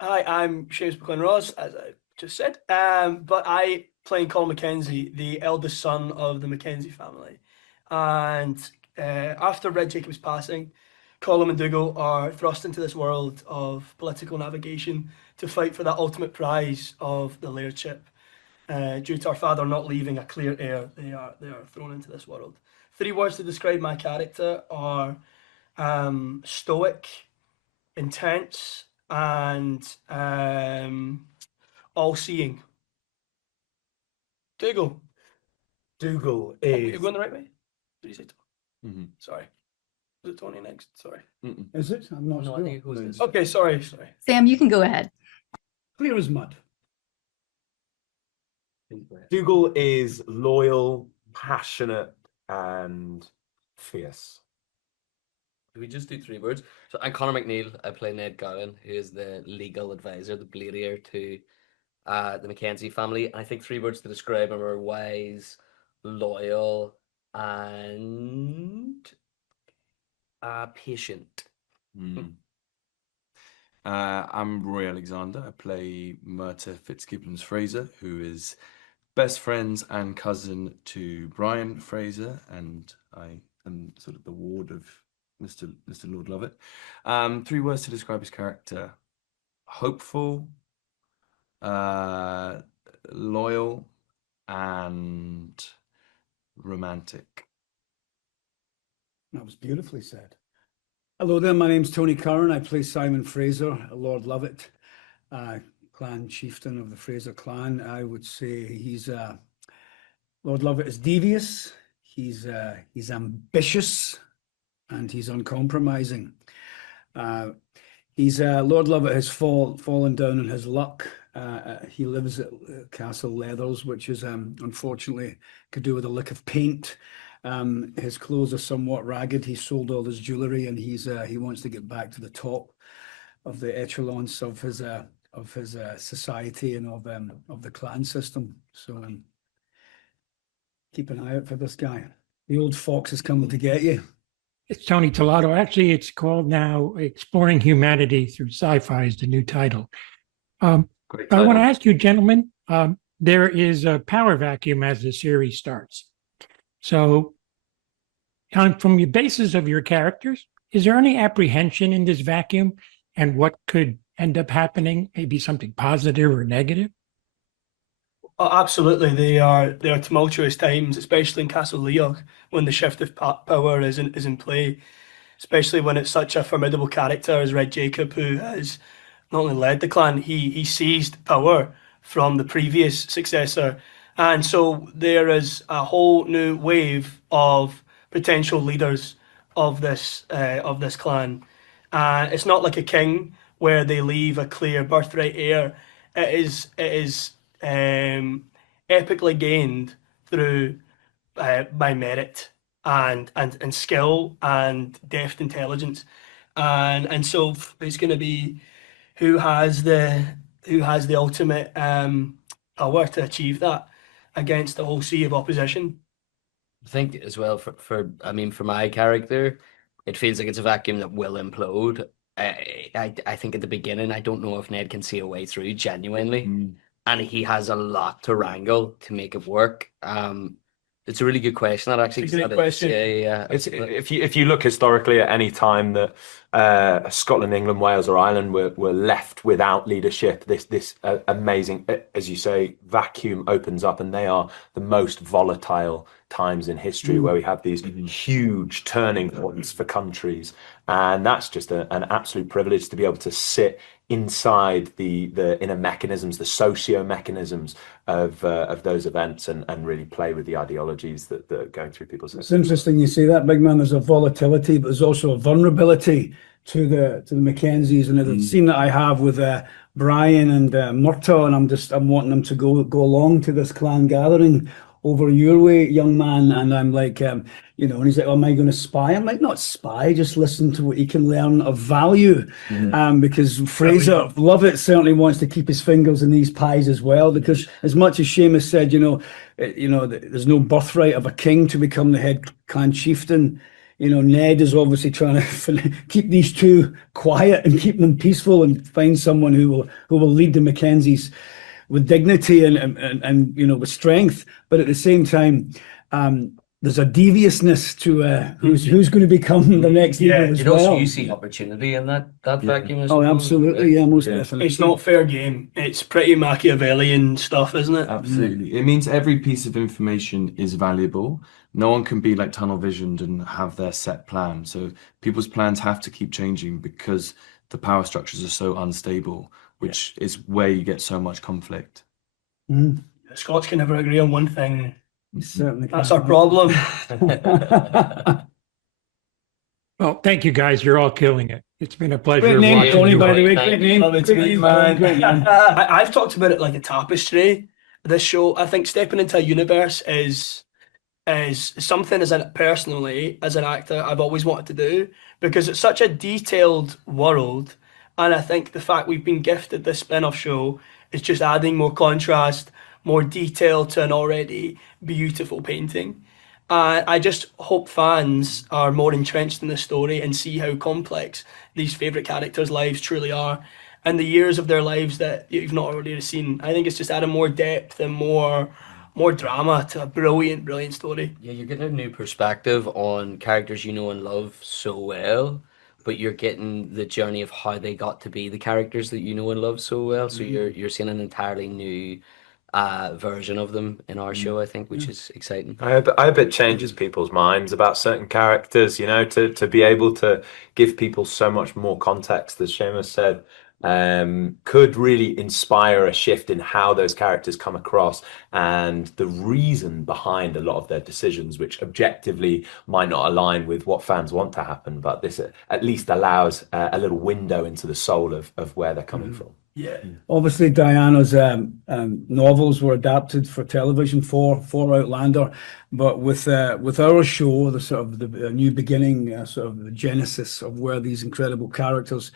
Hi, I'm Seamus McLean Ross, as I just said. But I playing Colin McKenzie, the eldest son of the McKenzie family. And after Red Jacob's passing, Colin and Dougal are thrust into this world of political navigation to fight for that ultimate prize of the lairdship. Due to our father not leaving a clear heir, they are thrown into this world. Three words to describe my character are stoic, intense, and all-seeing. Dougal. Dougal You're is. going the right way? Did you say Tony? Sorry. Was it Tony next? Sorry. Is it? I'm not No, I sure. think it goes this. Okay, sorry. Sam, you can go ahead. Clear as mud. Dougal is loyal, passionate, and fierce. Do we just do three words? So I'm Conor MacNeill. I play Ned Gowan, who is the legal advisor, the bleedier to the McKenzie family. And I think three words to describe him are wise, loyal, and patient. I'm Rory Alexander. I play Murta Fitzgibbons-Fraser, who is best friends and cousin to Brian Fraser, and I am sort of the ward of Mr. Lord Lovett. Three words to describe his character: hopeful, loyal, and romantic. That was beautifully said. Hello there, my name's Tony Curran. I play Simon Fraser, Lord Lovett, clan chieftain of the Fraser clan. I would say he's Lord Lovett is devious, he's ambitious, and he's uncompromising. Lord Lovett has fallen down in his luck. He lives at Castle Leathers, which is unfortunately could do with a lick of paint. His clothes are somewhat ragged. He sold all his jewelry, and he wants to get back to the top of the echelons of his society and of the clan system. So keep an eye out for this guy. The old fox is coming to get you. It's Tony Tolato. Actually, it's called now Exploring Humanity through Sci-Fi is the new title. I want to ask you, gentlemen, there is a power vacuum as the series starts. So, from the basis of your characters, is there any apprehension in this vacuum and what could end up happening? Maybe something positive or negative? Oh, absolutely. They are tumultuous times, especially in Castle Leog, when the shift of power is in play, especially when it's such a formidable character as Red Jacob, who has not only led the clan, he seized power from the previous successor. And so there is a whole new wave of potential leaders of this clan. It's not like a king where they leave a clear birthright heir. It is epically gained through by merit and skill and deft intelligence, and so it's going to be who has the ultimate power to achieve that against the whole sea of opposition. I think as well for my character, it feels like it's a vacuum that will implode. I think at the beginning, I don't know if Ned can see a way through genuinely, and he has a lot to wrangle to make it work. It's a really good question. That actually, it's a great question. Yeah. It's, if you look historically at any time that Scotland, England, Wales, or Ireland were left without leadership, this amazing, as you say, vacuum opens up, and they are the most volatile times in history where we have these huge turning points for countries, and that's just an absolute privilege to be able to sit inside the inner mechanisms, the socio mechanisms of those events, and really play with the ideologies that are going through people's heads. It's interesting you say that, big man. There's a volatility, but there's also a vulnerability to the Mackenzies, and the scene that I have with Brian and Murta, and I'm wanting them to go along to this clan gathering over your way, young man, and I'm like, and he's like, oh, am I going to spy? I'm like, not spy, just listen to what he can learn of value, because Fraser Lovett certainly wants to keep his fingers in these pies as well, because as much as Seamus said, there's no birthright of a king to become the head clan chieftain. you know, Ned is obviously trying to keep these two quiet and keep them peaceful and find someone who will lead the Mackenzies with dignity and you know, with strength. But at the same time, there's a deviousness to who's going to become the next leader as You know, so well. you see opportunity in that vacuum. I Oh, suppose, absolutely, yeah, most Yeah. definitely. It's not fair game. It's pretty Machiavellian stuff, isn't it? Absolutely. It means every piece of information is valuable. No one can be like tunnel visioned and have their set plan. So people's plans have to keep changing because the power structures are so unstable, which is where you get so much conflict. Mhm. The Scots can never agree on one thing. You certainly That's can. our problem. Well, thank you guys. You're all killing it. It's been a pleasure. Great name, watching Tony, you by all. the way. Thank Great you. name. Love it, Great me, name, man. great name. I've talked about it like a tapestry. This show, I think, stepping into a universe is something personally as an actor I've always wanted to do because it's such a detailed world, and I think the fact we've been gifted this spin-off show is just adding more contrast, more detail to an already beautiful painting. I just hope fans are more entrenched in the story and see how complex these favorite characters' lives truly are, and the years of their lives that you've not already seen. I think it's just adding more depth and more drama to a brilliant, brilliant story. Yeah, you're getting a new perspective on characters you know and love so well, but you're getting the journey of how they got to be the characters that you know and love so well. So you're seeing an entirely new version of them in our show, I think, which is exciting. I hope it changes people's minds about certain characters, you know, to be able to give people so much more context, as Seamus said, could really inspire a shift in how those characters come across and the reason behind a lot of their decisions, which objectively might not align with what fans want to happen, but this at least allows a little window into the soul of where they're coming from. Yeah. Obviously, Diana's novels were adapted for television for Outlander, but with our show, the sort of the new beginning, sort of the genesis of where these incredible characters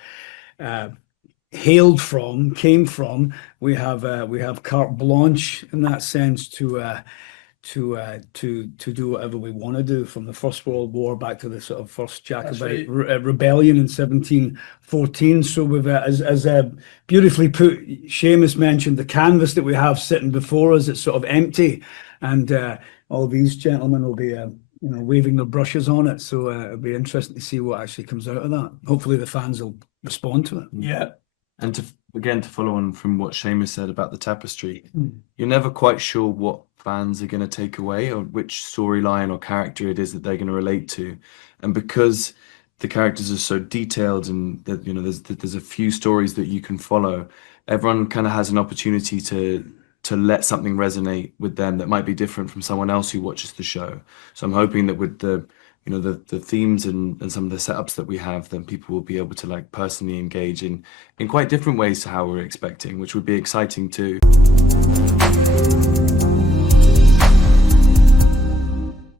came from, we have carte blanche in that sense to do whatever we want to do, from the First World War back to the sort of first Jacobite rebellion in 1714. So we've, as beautifully put, Seamus mentioned the canvas that we have sitting before us. It's sort of empty, and all these gentlemen will be, waving their brushes on it. So it'll be interesting to see what actually comes out of that. Hopefully, the fans will respond to it. Yeah. And to follow on from what Seamus said about the tapestry, you're never quite sure what fans are going to take away or which storyline or character it is that they're going to relate to. And because the characters are so detailed and that, there's a few stories that you can follow, everyone kind of has an opportunity to let something resonate with them that might be different from someone else who watches the show. So I'm hoping that with the themes and some of the setups that we have, then people will be able to like personally engage in quite different ways to how we're expecting, which would be exciting too.